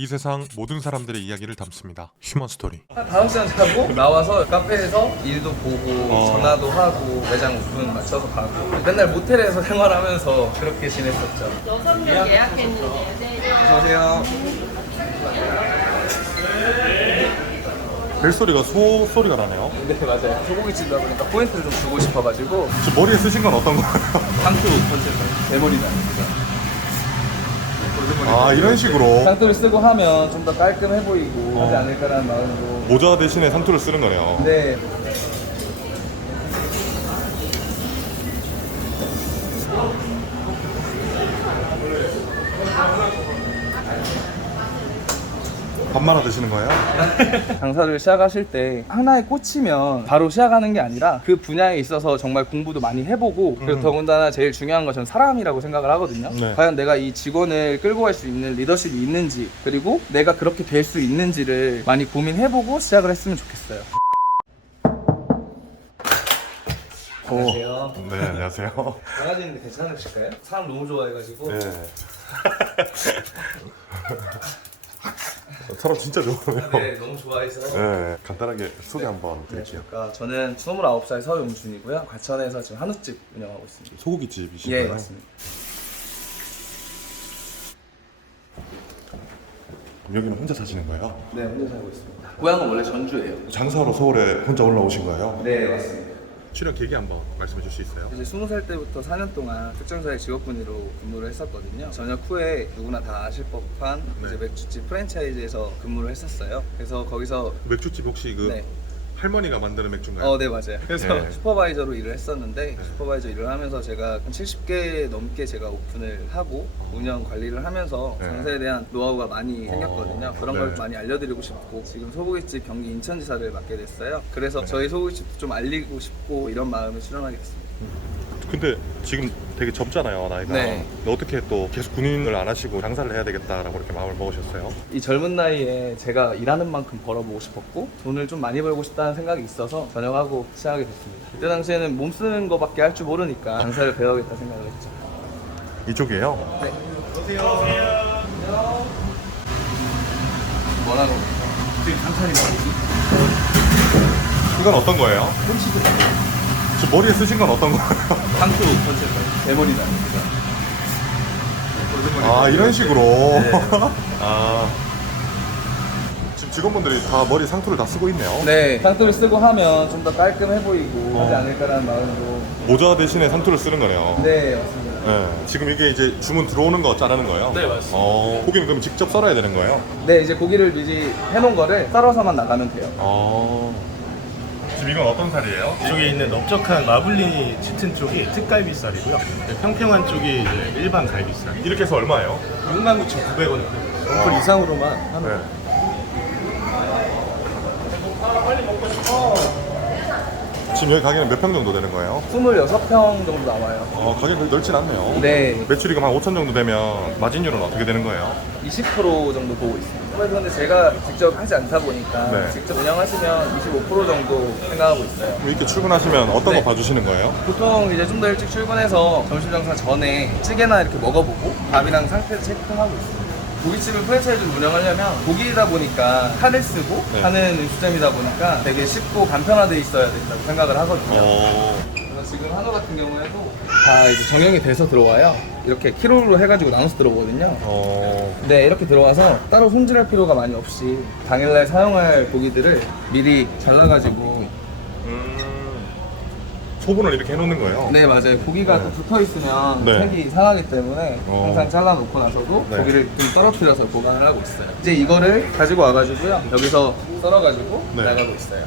이 세상 모든 사람들의 이야기를 담습니다. 휴먼 스토리. 5시간 자고 나와서 카페에서 일도 보고 전화도 하고 매장 오픈 맞춰서 가고 맨날 모텔에서 생활하면서 그렇게 지냈었죠. 6명 예약했는데 네. 어서오세요. 벨소리가 소리가 나네요. 네 맞아요. 소고기집이다 보니까 포인트를 좀 주고 싶어가지고 지금 머리에 쓰신 건 어떤 거예요? 상투 컨셉을 대머리다. 아, 이런 식으로 상투를 쓰고 하면 좀 더 깔끔해 보이고 하지 않을까라는 마음으로. 모자 대신에 상투를 쓰는 거네요. 네. 밥 말아 드시는 거예요? 장사를 시작하실 때 하나에 꽂히면 바로 시작하는 게 아니라 그 분야에 있어서 정말 공부도 많이 해보고 그리고 더군다나 제일 중요한 건 전 사람이라고 생각을 하거든요. 네. 과연 내가 이 직원을 끌고 갈 수 있는 리더십이 있는지 그리고 내가 그렇게 될 수 있는지를 많이 고민해보고 시작을 했으면 좋겠어요. 안녕하세요. 네, 안녕하세요. 나가지는데 괜찮으실까요? 사람 너무 좋아해가지고. 네. 사람 진짜 좋아요. 네, 너무 좋아해서. 네, 간단하게 소개 한번 드릴게요. 그러니까 저는 29살 서용준이고요. 과천에서 지금 한우집 운영하고 있습니다. 소고기집이신가요? 예, 맞습니다. 여기는 혼자 사시는 거예요? 네, 혼자 살고 있습니다. 고향은 원래 전주예요. 장사하러 서울에 혼자 올라오신 거예요? 네, 맞습니다. 출연 계기 한번 말씀해 줄 수 있어요? 이제 20살 때부터 4년 동안 특정사의 직업군으로 근무를 했었거든요. 전역 후에 누구나 다 아실 법한 네. 이제 맥주집 프랜차이즈에서 근무를 했었어요. 그래서 거기서 맥주집 혹시 그 네. 할머니가 만드는 맥주인가요? 네 맞아요. 그래서 네. 슈퍼바이저로 일을 했었는데 슈퍼바이저 일을 하면서 제가 한 70개 넘게 제가 오픈을 하고 운영 관리를 하면서 네. 장사에 대한 노하우가 많이 생겼거든요. 그런 걸 네. 많이 알려드리고 싶고 지금 소고기집 경기 인천지사를 맡게 됐어요. 그래서 저희 소고기집도 좀 알리고 싶고 이런 마음에 출연하게 됐습니다. 근데 지금 되게 젊잖아요, 나이가. 네. 근데 어떻게 또 계속 군인을 안 하시고 장사를 해야 되겠다라고 이렇게 마음을 먹으셨어요? 이 젊은 나이에 제가 일하는 만큼 벌어보고 싶었고 돈을 좀 많이 벌고 싶다는 생각이 있어서 전역하고 시작하게 됐습니다. 그때 당시에는 몸 쓰는 거밖에 할 줄 모르니까 장사를 배워야겠다 생각을 했죠. 이쪽이에요? 네. 안녕하세요. 뭐라고? 지금 상차리가 어디지? 이건 어떤 거예요? 콘치드 지금 머리에 쓰신 건 어떤 거예요? 상투 컨셉 대머리다. 아, 이런 식으로. 네. 아. 지금 직원분들이 다 머리 상투를 다 쓰고 있네요. 네. 상투를 쓰고 하면 좀 더 깔끔해 보이고 하지 않을까라는 마음으로. 모자 대신에 상투를 쓰는 거네요. 네, 맞습니다. 네. 지금 이게 이제 주문 들어오는 거 자르는 거예요? 네, 맞습니다. 고기는 그럼 직접 썰어야 되는 거예요? 네, 이제 고기를 미리 해놓은 거를 썰어서만 나가면 돼요. 지금 이건 어떤 살이에요? 이쪽에 있는 넓적한 마블링이 짙은 쪽이 특갈비살이고요. 평평한 쪽이 이제 일반 갈비살. 이렇게 해서 얼마예요? 69,900원. 원뿔 이상으로만 하면 네. 지금 여기 가게는 몇 평 정도 되는 거예요? 26평 정도 나와요. 가게가 넓진 않네요. 네, 매출이 그럼 한 5천 정도 되면 마진율은 어떻게 되는 거예요? 20% 정도 보고 있습니다. 근데 제가 직접 하지 않다 보니까 네. 직접 운영하시면 25% 정도 생각하고 있어요. 이렇게 출근하시면 어떤 네. 거 봐주시는 거예요? 보통 이제 좀 더 일찍 출근해서 점심 장사 전에 찌개나 이렇게 먹어보고 밥이랑 상태를 체크하고 있습니다. 고깃집을 프랜차이즈를 운영하려면 고기이다 보니까 칼을 쓰고 네. 하는 음식점이다 보니까 되게 쉽고 간편화돼 있어야 된다고 생각을 하거든요. 그래서 지금 한우 같은 경우에도 다 이제 정형이 돼서 들어와요. 이렇게 키로로 해가지고 나눠서 들어오거든요. 네, 이렇게 들어와서 따로 손질할 필요가 많이 없이 당일날 사용할 고기들을 미리 잘라가지고. 소분을 이렇게 해놓는 거예요? 네, 맞아요. 고기가 또 붙어 있으면 네. 색이 상하기 때문에 항상 잘라놓고 나서도 네. 고기를 좀 떨어뜨려서 보관을 하고 있어요. 이제 이거를 가지고 와가지고요. 여기서 썰어가지고 네. 나가고 있어요.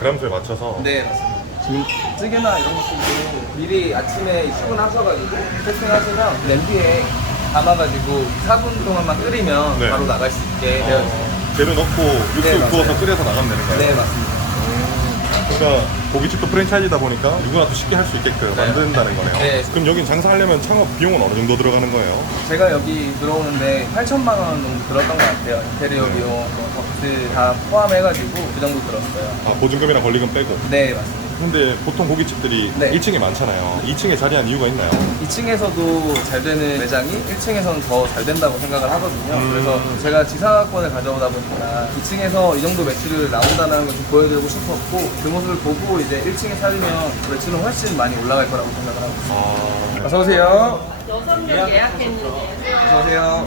그램수에 맞춰서? 네, 맞습니다. 지금 찌개나 이런 것들도 미리 아침에 출근하셔가지고 세팅하시면 냄비에 담아가지고 4분 동안만 끓이면 네. 바로 나갈 수 있게 되어 있어요. 재료 넣고 육수 네, 맞아요. 부어서 끓여서 나가면 되는 거예요? 네, 맞습니다. 그러니까 고깃집도 프랜차이즈다 보니까 누구나 또 쉽게 할 수 있게끔 네. 만든다는 거네요. 네. 그럼 여긴 장사하려면 창업 비용은 어느 정도 들어가는 거예요? 제가 여기 들어오는데 8천만 원 정도 들었던 것 같아요. 인테리어 비용, 덕트 다 포함해가지고 그 정도 들었어요. 보증금이랑 권리금 빼고. 네, 맞습니다. 근데 보통 고깃집들이 네. 1층에 많잖아요. 2층에 자리한 이유가 있나요? 2층에서도 잘 되는 매장이 1층에서는 더 잘 된다고 생각을 하거든요. 그래서 제가 지사권을 가져오다 보니까 2층에서 이 정도 매출을 나온다는 걸 좀 보여드리고 싶었고 그 모습을 보고 이제 1층에 살리면 매출은 훨씬 많이 올라갈 거라고 생각을 하고 있습니다. 어서 오세요. 6명 예약했는데. 어서 오세요.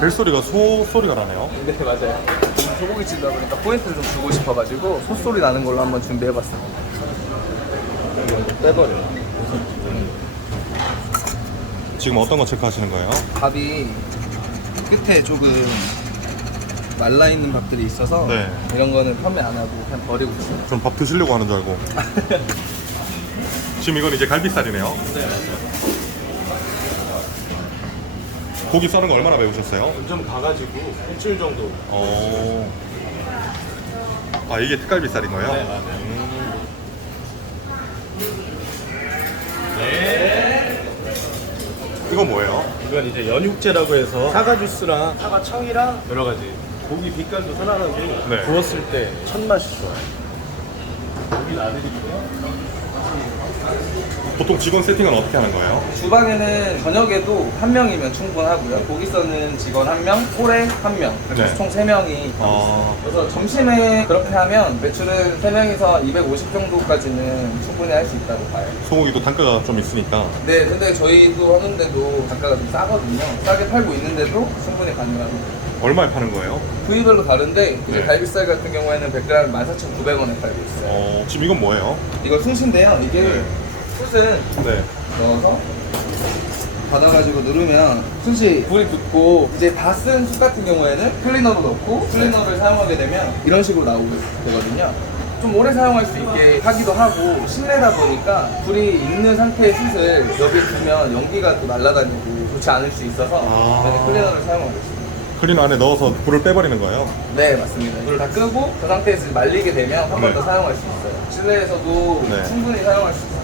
벨소리가 소리가 나네요. 네, 맞아요. 소고기집이다 보니까 포인트를 좀 주고 싶어가지고 소소리 나는 걸로 한번 준비해봤습니다. 빼버려. 지금 어떤 거 체크하시는 거예요? 밥이 끝에 조금 말라있는 밥들이 있어서 네. 이런 거는 판매 안 하고 그냥 버리고 있어요. 전 밥 드시려고 하는 줄 알고. 지금 이건 이제 갈비살이네요. 네. 고기 써는 거 얼마나 배우셨어요? 좀 가가지고 일주일 정도. 아, 이게 특갈비살인 거예요? 네, 맞아요. 네. 이건 뭐예요? 이건 이제 연육제라고 해서 사과 주스랑 사과 청이랑 여러 가지 고기 빛깔도 선하고 네. 구웠을 때 첫 맛이 좋아요. 고기 놔드릴게요. 보통 직원 세팅은 어떻게 하는 거예요? 주방에는 저녁에도 한 명이면 충분하고요. 고기 써는 직원 한 명, 홀에 한 명, 이렇게 네. 총 3명이 아, 그래서 점심에 그렇게 하면 매출은 3명이서 250 정도까지는 충분히 할 수 있다고 봐요. 소고기도 단가가 좀 있으니까. 네, 근데 저희도 하는데도 단가가 좀 싸거든요. 싸게 팔고 있는데도 충분히 가능합니다. 얼마에 파는 거예요? 부위별로 다른데 이제 네. 갈비살 같은 경우에는 100g 14,900원에 팔고 있어요. 지금 이건 뭐예요? 이거 숯인데요. 이게 네. 숯은 네. 넣어서 받아가지고 누르면 숯이 불이 붙고 이제 다 쓴 숯 같은 경우에는 클리너로 넣고 클리너를 사용하게 되면 이런 식으로 나오게 되거든요. 좀 오래 사용할 수 있게 하기도 하고 실내다 보니까 불이 있는 상태의 숯을 여기에 두면 연기가 또 날아다니고 좋지 않을 수 있어서 아. 클리너를 사용하고 있습니다. 클리너 안에 넣어서 불을 빼버리는 거예요? 네, 맞습니다. 불을 다 끄고 그 상태에서 말리게 되면 한 번 더 네. 사용할 수 있어요. 실내에서도 네. 충분히 사용할 수 있어요.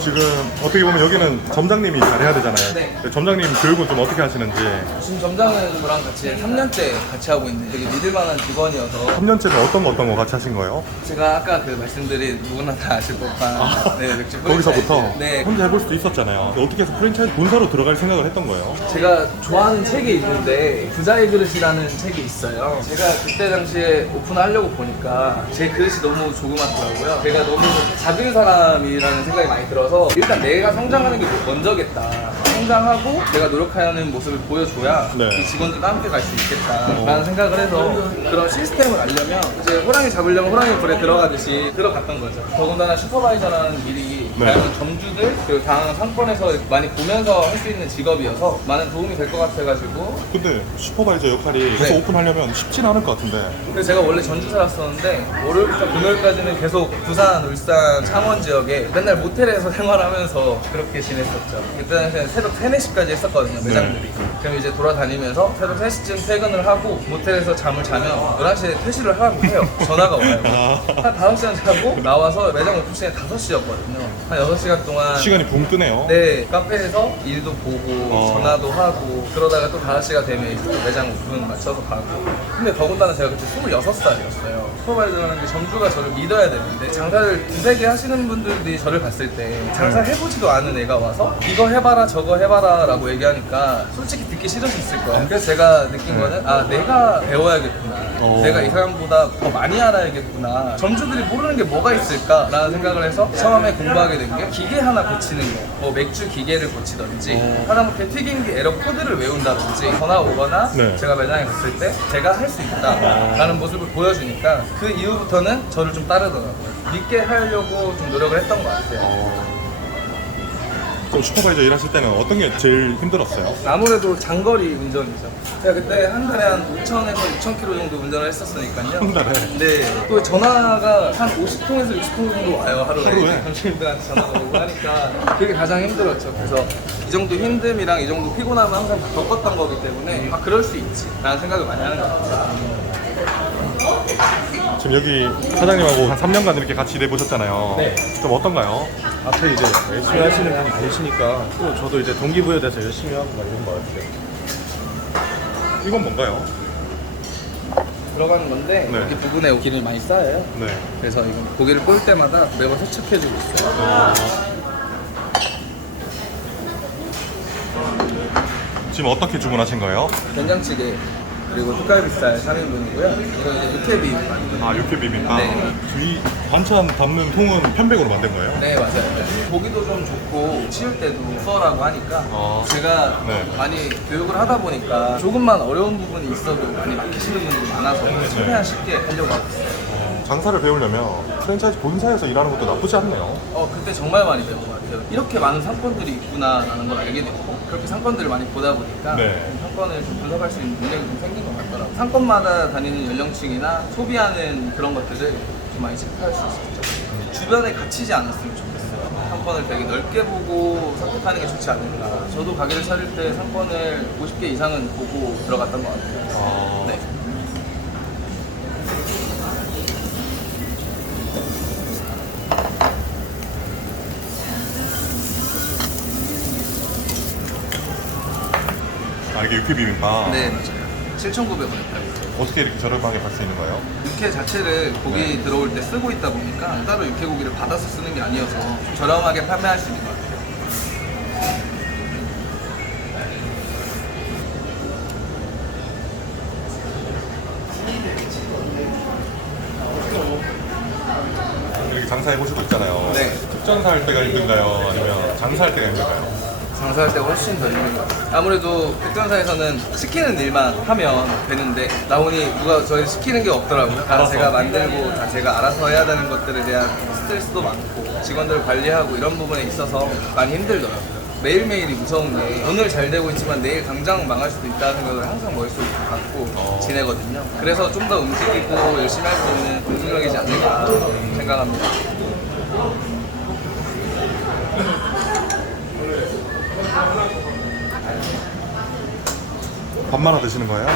지금 어떻게 보면 여기는 점장님이 잘해야 되잖아요. 네. 점장님 교육은 좀 어떻게 하시는지. 지금 점장은 저랑 같이 3년째 같이 하고 있는 되게 믿을만한 직원이어서 3년째는 어떤 거 같이 하신 거예요? 제가 아까 그 말씀드린 누구나 다 아실 법한 네, 맥주 거기서부터 프랜차이즈. 네, 혼자 해볼 수도 있었잖아요. 어떻게 해서 프랜차이즈 본사로 들어갈 생각을 했던 거예요? 제가 좋아하는 책이 있는데 부자의 그릇이라는 책이 있어요. 제가 그때 당시에 오픈하려고 보니까 제 그릇이 너무 조그맣더라고요. 제가 너무 작은 사람이라는 생각이 많이 들어서 일단 내가 성장하는 게 먼저겠다. 성장하고 내가 노력하는 모습을 보여줘야 네. 이 직원들과 함께 갈 수 있겠다라는 생각을 해서 그런 시스템을 알려면 이제 호랑이 잡으려면 호랑이 불에 들어가듯이 들어갔던 거죠. 더군다나 슈퍼바이저라는 일이 네. 다양한 점주들 그리고 다양한 상권에서 많이 보면서 할 수 있는 직업이어서 많은 도움이 될 것 같아가지고 근데 슈퍼바이저 역할이 계속 네. 오픈하려면 쉽진 않을 것 같은데. 그래서 제가 원래 전주 살았었는데 월요일부터 금요일까지는 계속 부산, 울산, 창원 지역에 맨날 모텔에서 생활하면서 그렇게 지냈었죠. 그때 당시에는 새벽 3, 4시까지 했었거든요, 매장들이. 그럼 이제 돌아다니면서 새벽 3시쯤 퇴근을 하고 모텔에서 잠을 자면 11시에 퇴실을 하라고 해요. 전화가 와요. 한 5시간 자고 나와서 매장 오픈 시간이 5시였거든요. 한 6시간 동안 시간이 붕 뜨네요. 네, 카페에서 일도 보고 전화도 하고 그러다가 또 5시가 되면 이제 또 매장 오픈 맞춰서 가고. 근데 더군다나 제가 그때 26살이었어요. 슈퍼바이저라는 게 점주가 저를 믿어야 되는데 장사를 두세 개 하시는 분들이 저를 봤을 때 장사를 해보지도 않은 애가 와서 이거 해봐라 저거 해봐라 라고 얘기하니까 솔직히 듣기 싫으셨을 거예요. 그래서 제가 느낀 거는 아 내가 배워야겠구나. 내가 이 사람보다 더 많이 알아야겠구나. 점주들이 모르는 게 뭐가 있을까 라는 생각을 해서 처음에 공부하게 된 게 기계 하나 고치는 거. 뭐 맥주 기계를 고치던지 하다못해 튀김기 에러 코드를 외운다든지 전화 오거나 네. 제가 매장에 갔을 때 제가 할 수 있다라는 모습을 보여주니까 그 이후부터는 저를 좀 따르더라고요. 믿게 하려고 좀 노력을 했던 것 같아요. 그럼 슈퍼바이저 일하실 때는 어떤 게 제일 힘들었어요? 아무래도 장거리 운전이죠. 제가 그때 한 달에 한 5,000에서 6,000km 정도 운전을 했었으니까요. 한 달에? 네. 또 전화가 한 50통에서 60통 정도 와요, 하루에. 하루에? 점주님들한테 전화가 오고 하니까 그게 가장 힘들었죠. 그래서 이 정도 힘듦이랑 이 정도 피곤함은 항상 다 겪었던 거기 때문에 아, 그럴 수 있지 라는 생각을 많이 하는 것 같아요. 지금 여기 사장님하고 한 3년간 이렇게 같이 일해보셨잖아요. 네. 좀 어떤가요? 앞에 이제 열심히 하시는 분이 계시니까 또 저도 이제 동기부여돼서 열심히 하고 막 이런 것 같아요. 이건 뭔가요? 들어가는 건데 네. 이렇게 부분에 기름이 많이 쌓여요. 네. 그래서 이건 고기를 볼 때마다 매번 세척해주고 있어요. 지금 어떻게 주문하신 거예요? 된장찌개 그리고 뚝갈비살 3인분이고요. 이거 이제 육회비빔밥이거든요. 아, 육회 비빔밥. 네. 이 반찬 담는 통은 편백으로 만든 거예요? 네 맞아요. 고기도 좀 좋고 치울 때도 수월하고 하니까 아. 제가 네. 많이 교육을 하다 보니까 조금만 어려운 부분이 있어도 많이 막히시는 분들이 많아서 최대한 쉽게 하려고 하고 있어요. 장사를 배우려면 프랜차이즈 본사에서 일하는 것도 나쁘지 않네요. 그때 정말 많이 배운 것 같아요. 이렇게 많은 상권들이 있구나라는 걸 알게 됐고 그렇게 상권들을 많이 보다 보니까 네. 상권을 좀 분석할 수 있는 능력이 좀 생긴 것 같더라고요. 상권마다 다니는 연령층이나 소비하는 그런 것들을 좀 많이 체크할 수 있었죠. 주변에 갇히지 않았으면 좋겠어요. 상권을 되게 넓게 보고 선택하는 게 좋지 않을까. 저도 가게를 차릴 때 상권을 50개 이상은 보고 들어갔던 것 같아요. 네. 아, 이게 육회 비빔밥? 네, 맞아요. 7,900원에 팔고 있어요. 어떻게 이렇게 저렴하게 팔 수 있는 거예요? 육회 자체를 고기 들어올 때 쓰고 있다 보니까 따로 육회 고기를 받아서 쓰는 게 아니어서 좀 저렴하게 판매할 수 있는 것 같아요. 이렇게 장사해 보시고 있잖아요. 네. 특전사 할 때가 힘든가요? 아니면 장사할 때가 힘든가요? 장사할 때 훨씬 더 힘든 것 같아요. 아무래도 백전사에서는 시키는 일만 하면 되는데 나오니 누가 저희 시키는 게 없더라고요. 다 알아서. 제가 만들고 다 제가 알아서 해야 되는 것들에 대한 스트레스도 많고 직원들을 관리하고 이런 부분에 있어서 많이 힘들더라고요. 매일매일이 무서운 게 오늘 잘 되고 있지만 내일 당장 망할 수도 있다는 생각을 항상 머릿속에 갖고 지내거든요. 그래서 좀 더 움직이고 열심히 할 수 있는 동력이지 않을까 생각합니다. 밥만 드시는 거예요?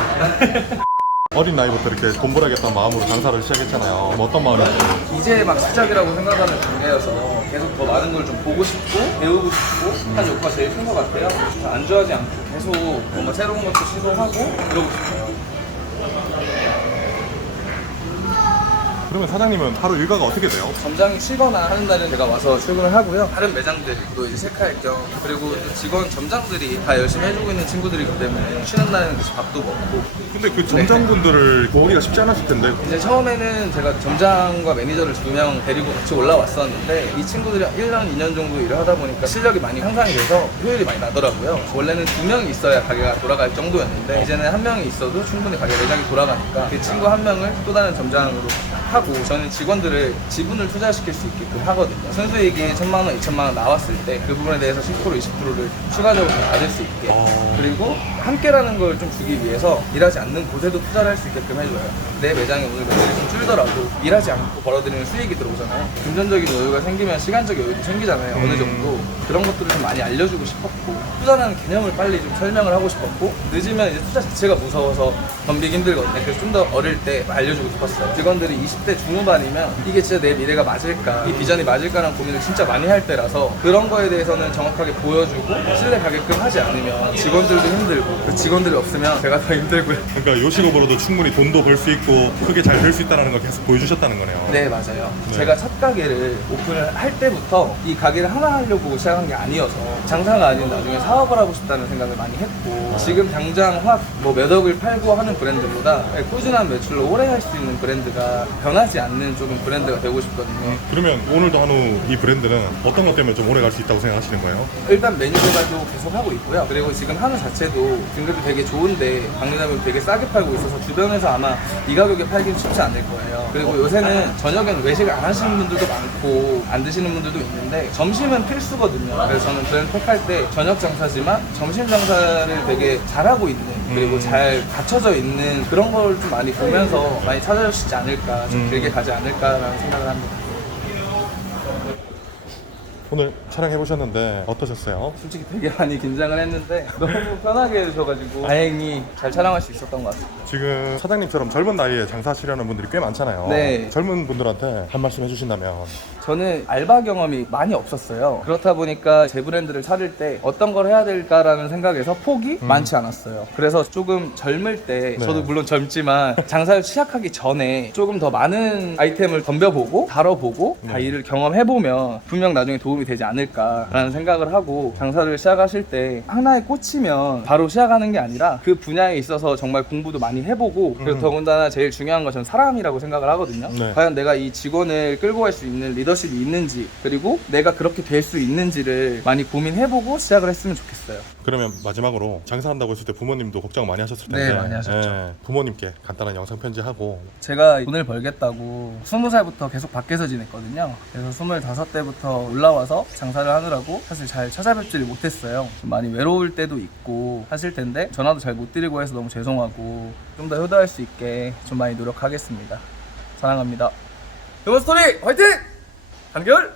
어린 나이부터 이렇게 돈 벌어야겠다는 마음으로 장사를 시작했잖아요. 그럼 어떤 마음이었어요? 이제 막 시작이라고 생각하는 단계여서 계속 더 많은 걸 좀 보고 싶고 배우고 싶고 한 욕구가 제일 큰 것 같아요. 그래서 안주하지 않고 계속 뭔가 새로운 것도 시도하고 이러고 싶어요. 그러면 사장님은 하루 일과가 어떻게 돼요? 점장이 쉬거나 하는 날은 제가 와서 출근을 하고요. 다른 매장들도 이제 체크할 겸 그리고 또 직원 점장들이 다 열심히 해주고 있는 친구들이기 때문에 쉬는 날에는 같이 밥도 먹고 근데 그 점장분들을 보기가 쉽지 않았을 텐데. 이제 처음에는 제가 점장과 매니저를 2명 데리고 같이 올라왔었는데 이 친구들이 1년, 2년 정도 일을 하다 보니까 실력이 많이 향상이 돼서 효율이 많이 나더라고요. 원래는 2명이 있어야 가게가 돌아갈 정도였는데 이제는 1명이 있어도 충분히 가게 매장이 돌아가니까 그 친구 1명을 또 다른 점장으로 하고 저는 직원들을 지분을 투자시킬 수 있게끔 하거든요. 순수익이 1,000만 원, 2,000만 원 나왔을 때 그 부분에 대해서 10%, 20%를 추가적으로 받을 수 있게 그리고 함께라는 걸 좀 주기 위해서 일하지 않는 곳에도 투자를 할 수 있게끔 해줘요. 내 매장에 오늘 매출이 좀 줄더라도 일하지 않고 벌어들이는 수익이 들어오잖아요. 금전적인 여유가 생기면 시간적 여유도 생기잖아요. 어느 정도 그런 것들을 좀 많이 알려주고 싶었고 투자라는 개념을 빨리 좀 설명을 하고 싶었고 늦으면 이제 투자 자체가 무서워서 덤비기 힘들거든요. 그래서 좀 더 어릴 때 알려주고 싶었어요. 직원들이 20대 중후반이면 이게 진짜 내 미래가 맞을까 이 비전이 맞을까라는 고민을 진짜 많이 할 때라서 그런 거에 대해서는 정확하게 보여주고 신뢰 가게끔 하지 않으면 직원들도 힘들고 그 직원들이 없으면 제가 더 힘들고요. 그러니까 요식업으로도 충분히 돈도 벌 수 있고 크게 잘 될 수 있다는 걸 계속 보여주셨다는 거네요. 네 맞아요. 네. 제가 첫 가게를 오픈을 할 때부터 이 가게를 하나 하려고 시작한 게 아니어서 장사가 아닌 나중에 사업을 하고 싶다는 생각을 많이 했고 지금 당장 확 뭐 몇 억을 팔고 하는 브랜드보다 꾸준한 매출로 오래 할 수 있는 브랜드가 변하지 않는 조금 브랜드가 되고 싶거든요. 그러면 오늘도 한우 이 브랜드는 어떤 것 때문에 좀 오래 갈 수 있다고 생각하시는 거예요? 일단 메뉴 개발도 계속 하고 있고요. 그리고 지금 한우 자체도 등급이 되게 좋은데 박리담을 되게 싸게 팔고 있어서 주변에서 아마 이 가격에 팔기는 쉽지 않을 거예요. 그리고 요새는 저녁에는 외식을 안 하시는 분들도 많고 안 드시는 분들도 있는데 점심은 필수거든요. 그래서 저는 브랜드 택할 때 저녁 장사지만 점심 장사를 되게 잘하고 있는 그리고 잘 갖춰져 있는 그런 걸 좀 많이 보면서 많이 찾아주시지 않을까 좀 길게 가지 않을까라는 생각을 합니다. 오늘 촬영해보셨는데 어떠셨어요? 솔직히 되게 많이 긴장을 했는데 너무 편하게 해주셔가지고 다행히 잘 촬영할 수 있었던 것 같습니다. 지금 사장님처럼 젊은 나이에 장사하시려는 분들이 꽤 많잖아요. 네. 젊은 분들한테 한 말씀 해주신다면? 저는 알바 경험이 많이 없었어요. 그렇다 보니까 제 브랜드를 차릴 때 어떤 걸 해야 될까라는 생각에서 폭이 많지 않았어요. 그래서 조금 젊을 때 네. 저도 물론 젊지만 장사를 시작하기 전에 조금 더 많은 아이템을 덤벼보고 다뤄보고 다 네. 일을 경험해보면 분명 나중에 도움이 되지 않을까라는 생각을 하고 장사를 시작하실 때 하나에 꽂히면 바로 시작하는 게 아니라 그 분야에 있어서 정말 공부도 많이 해보고 그리고 더군다나 제일 중요한 건 전 사람이라고 생각을 하거든요. 네. 과연 내가 이 직원을 끌고 갈 수 있는 리더십이 있는지 그리고 내가 그렇게 될 수 있는지를 많이 고민해보고 시작을 했으면 좋겠어요. 그러면 마지막으로 장사한다고 했을 때 부모님도 걱정 많이 하셨을 텐데 네, 많이 하셨죠. 예, 부모님께 간단한 영상 편지하고 제가 돈을 벌겠다고 20살부터 계속 밖에서 지냈거든요. 그래서 25대부터 올라와서 장사를 하느라고 사실 잘 찾아뵙지를 못했어요. 좀 많이 외로울 때도 있고 하실 텐데 전화도 잘 못 드리고 해서 너무 죄송하고 좀 더 효도할 수 있게 좀 많이 노력하겠습니다. 사랑합니다. 휴먼 스토리 화이팅! 한결!